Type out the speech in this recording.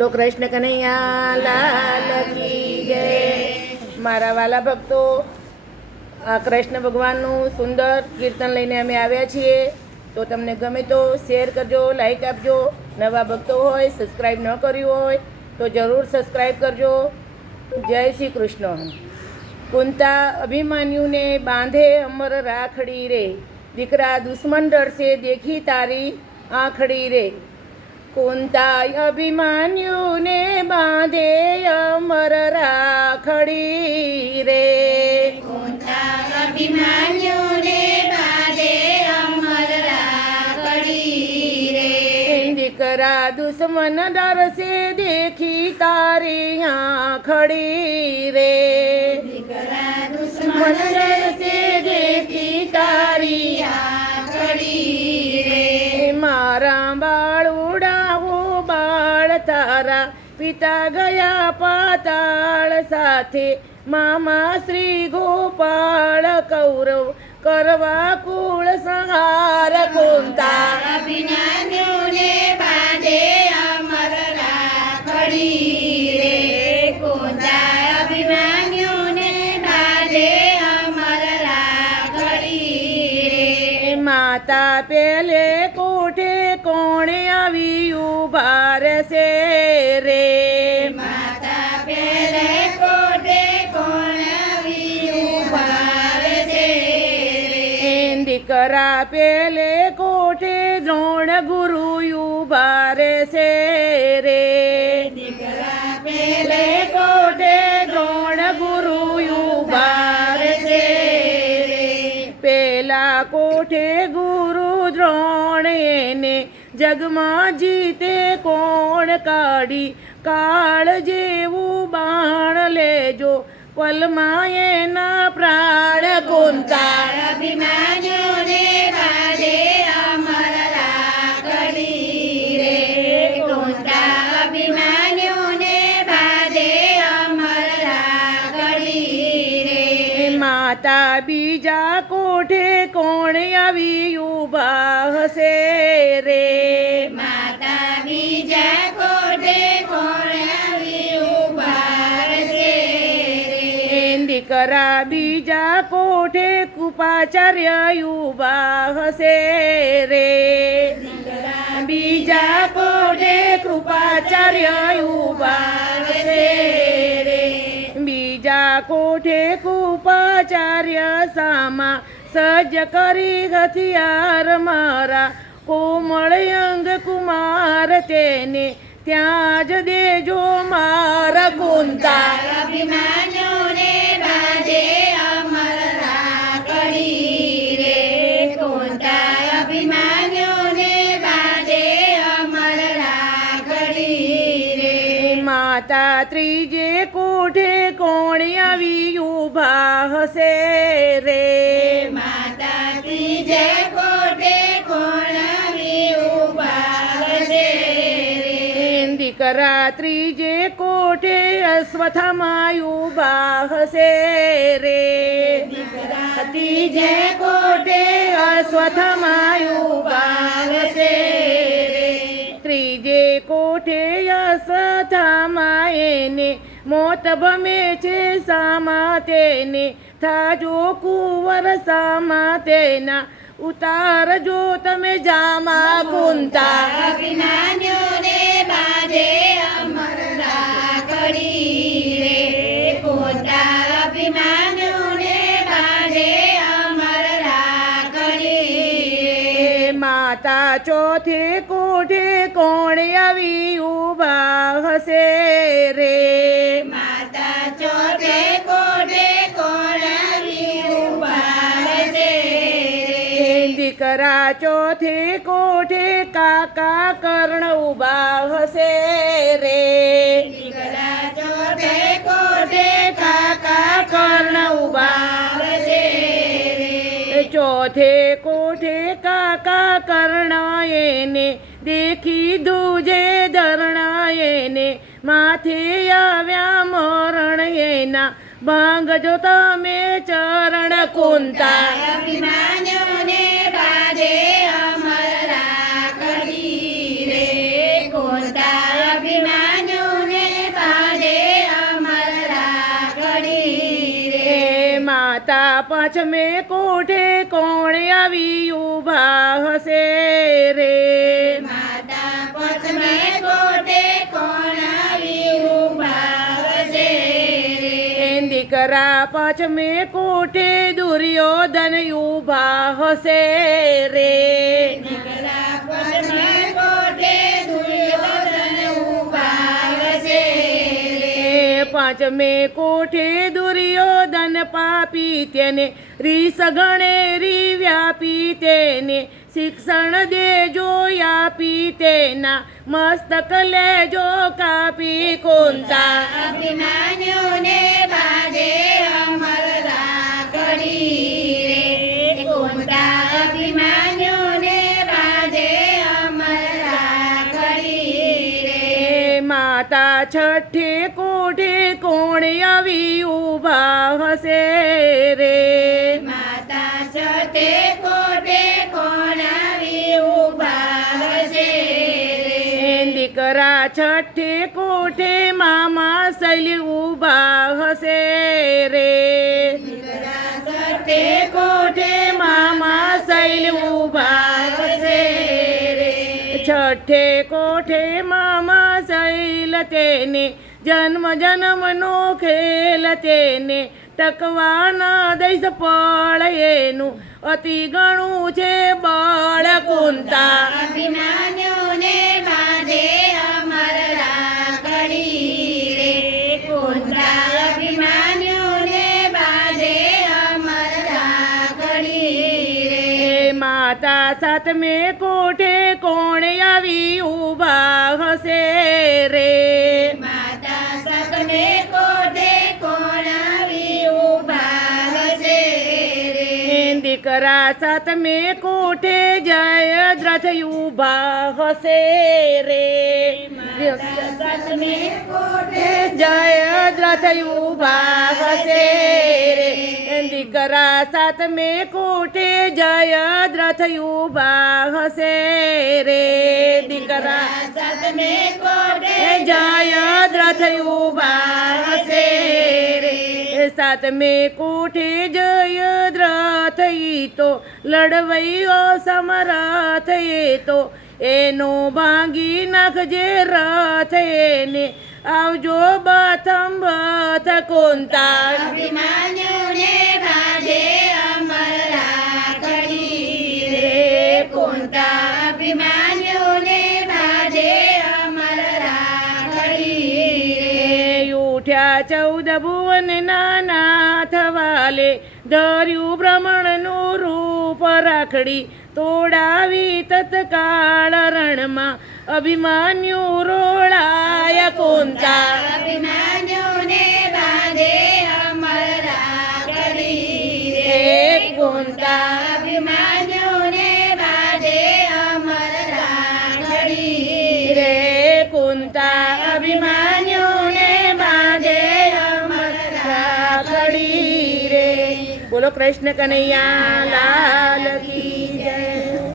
બોલો કૃષ્ણ કનૈયા, લાલ કી જય. મારા વાલા ભક્તો, આ કૃષ્ણ ભગવાનનું સુંદર કીર્તન લઈને અમે આવ્યા છીએ. તો તમને ગમે તો શેર કરજો લાઈક આપજો. નવા ભક્તો હોય સબસ્ક્રાઈબ ન કર્યું હોય, તો જરૂર સબસ્ક્રાઈબ કરજો. જય શ્રી કૃષ્ણ. કુંતા અભિમાન્યુને બાંધે અમર રાખડી રે. દીકરા દુશ્મન ડરશે, દેખી તારી આંખડી રે. કુંતા અભિમાન્યુને બાંધે અમર રાખડી રે અભિમાન્યુને બાંધે અમર રાખડી રે દીકરા દુશ્મન ડરશે દેખી તારી આંખડી રે દીકરા દુશ્મન પિતા ગયા પાતાળ સાથે. મામા શ્રી ગોપાળ કૌરવ કરવા કુળ સંહાર કુંતા અભિનાન્યુને બાંધે અમર રાખડી રે. કુંતા અભિમાન્યુને બાંધે અમર રાખડી રે. માતા પેલે દીકરા પેલે કોઠે દ્રોણ ગુરુ ઉભારે છે રે. દીકરા પેલે કોઠે દ્રોણ ગુરુ ઉભારે છે પેલા કોઠે ગુરુ દ્રોણ એને જગમાં જીતે કોણ કાઢી? કાળ જેવું બાણ લેજો. પલમાં એના પ્રાણ કુંતા અભિમાન્યુને બાંધે અમર રાખડી રે. કોટા અભિમાન્યુને બાંધે અમર રાખડી રે. માતા બીજા કોઠે કોણ આવી ઊભા કૃપાચાર્ય યુવા હશે રે. બીજા કોઠે કૃપાચાર્ય યુવા હશે રે. બીજા કોઠે કૃપાચાર્ય સામા સજ્જ કરી હથિયાર મારા. કોમળ અંગ કુમાર તેને ત્યાં જ દેજો મારા. કુંતા અભિમાન્યુને માતા ત્રીજે કોઠે કોણ આવી ઊભા હશે રે? માતા ત્રીજે કોઠે કોણ આવી ઊભા રે? દીકરા ત્રીજે કોઠે અશ્વથમાં ઊભા હશે રે ત્રીજે કોઠે અશ્વથમાં ઊભા હશે રે? ત્રીજે કોઠે અશ્વથામાં એને મોત ભમે છે સામા તેને થાજો કુંવર સામા તેના ઉતારજો તમે જામા કુંતા અભિમાન્યુને બાજે અમર રાખડી રે પોતા અભિમાન્યુને માતા ચોથી કોઠે કોણ આવી ઊભા હશે રે? માતા ચોથે કોણ આવી છે દીકરા ચોથી કોઠે કાકા કર્ણ ઊભા હશે રે? દીકરા ચોથે કોટે કાકા કર્ણ રે ચોથે કોઠે કાકા કરણાયને દેખી દૂજે ધરણાયને માથે આવ્યા મરણ એના ભાંગ જો તમે ચરણ કુંતા અભિમાન્યોને બાજે અમારા માતા પાછ કોઠે કોણ આવી ઊભા હશે રે? માતા પછમે કોટે કોણ આવી ઊભા હશે રે? દીકરા પાંચમે કોઠે દુર્યોધન ઊભા હશે રે? દીકરા પછમે કોટે દુર્યોધન ઊભા હશે રે? પાંચમે કોઠે દુર્યોધન પાપી તેને રીસ ગણે રી વ્યાપી તેને શિક્ષણ દેજો આપી તેના મસ્તક લેજો કાપી કોંતા અભિમાન્યોને બાજે અમર રાખડી રે. કોમટા અભિમાન્યોને બાજે અમર રાખડી રે. માતા છઠ્ઠે કોઠે કોણ આવી ઊભા હશે રે. દીકરા છઠ્ઠે કોઠે મામા શૈલી ઊભા હશે રે છઠ્ઠે છઠે કોઠે મામા શૈલી ઊભા હશે રે. છઠ્ઠે કોઠે મામા શૈલ તેને જન્મ જન્મનો ખેલ તેને ટકવાના દઈશ પળ એનું અતિ ગણું છે બળ કુંતા. અભિમાન્યુને બાંધે અમર રાખડી રે. કુંતા અભિમાન્યુને બાંધે અમર રાખડી રે. માતા સતમે કોઠે દીકરા મેં કોઠે જય દ્રથ ઊભા હશે રે સતને કોટે જય દ્રથ ઊભા હશે દીકરા સાતમે કોઠે જય દ્રથ ઊભા હશે રે દીકરા. સતને કોઠે જય દ્રથ ઊભા હશે રે. સાત સાતમે કોઠે જય દ્રથ ઈ તો લડવૈયો સમરથ એ તો એનો ભાંગી નાખજે રથ એને. આવજો બથમ બથ કોંતા અભિમાન્યુને બાંધે અમર રાખડી રે કોંતા અભિમાન્યુને બાંધે અમર રાખડી રે. ઉઠ્યા ચૌદ ભુવન નાના થવાલે ધર્યું ભ્રમણનું રૂપ રાખડી. તોડાવી તત્કાળ રણમાં અભિમાન્યુ રોળાય કોંતા અભિમાન્યુને બાંધે અમરા કરી રે કોંતા અભિમાન્યુને બાંધે અમરા કરી રે રે કુંતા અભિમાન્યુને બાંધે અમરા કરી રે. બોલો કૃષ્ણ કનૈયા લાલ કી